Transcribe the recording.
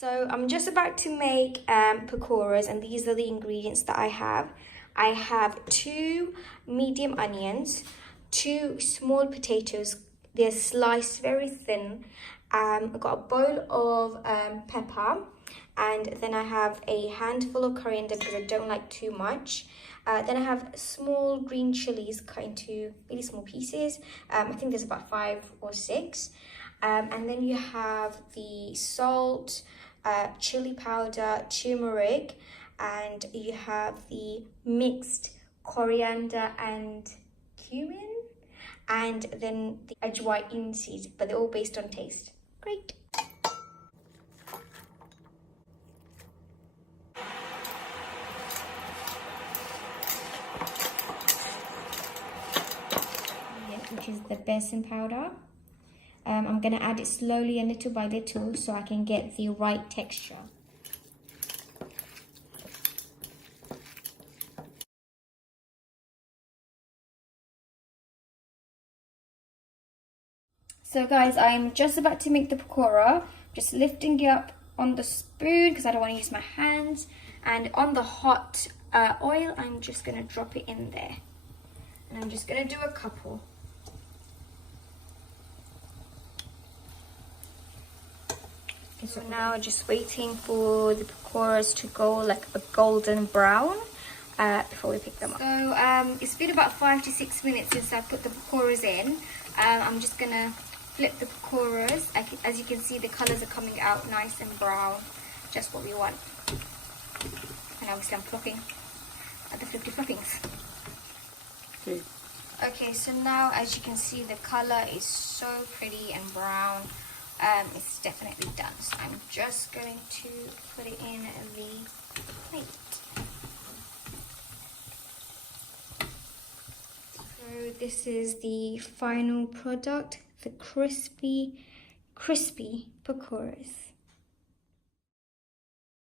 So I'm just about to make pakoras, and these are the ingredients that I have. I have 2 medium onions, 2 small potatoes. They're sliced very thin. I've got a bowl of pepper, and then I have a handful of coriander because I don't like too much. Then I have small green chilies cut into really small pieces. I think there's about 5 or 6. And then you have the salt, chili powder, turmeric, and you have the mixed coriander and cumin, and then the ajwain seeds, but they're all based on taste. Great. Which is the besan powder. I'm going to add it slowly and little by little so I can get the right texture. So guys, I'm just about to make the pakora. Just lifting it up on the spoon because I don't want to use my hands. And on the hot oil, I'm just going to drop it in there. And I'm just going to do a couple. So now just waiting for the pakoras to go like a golden brown before we pick them up. So it's been about 5 to 6 minutes since I put the pakoras in. I'm just gonna flip the pakoras. As you can see, the colors are coming out nice and brown, just what we want. And obviously I'm flopping at the flippy floppings. Okay, so now as you can see, the color is so pretty and brown. It's definitely done. So I'm just going to put it in the plate. So this is the final product, the crispy pakoras.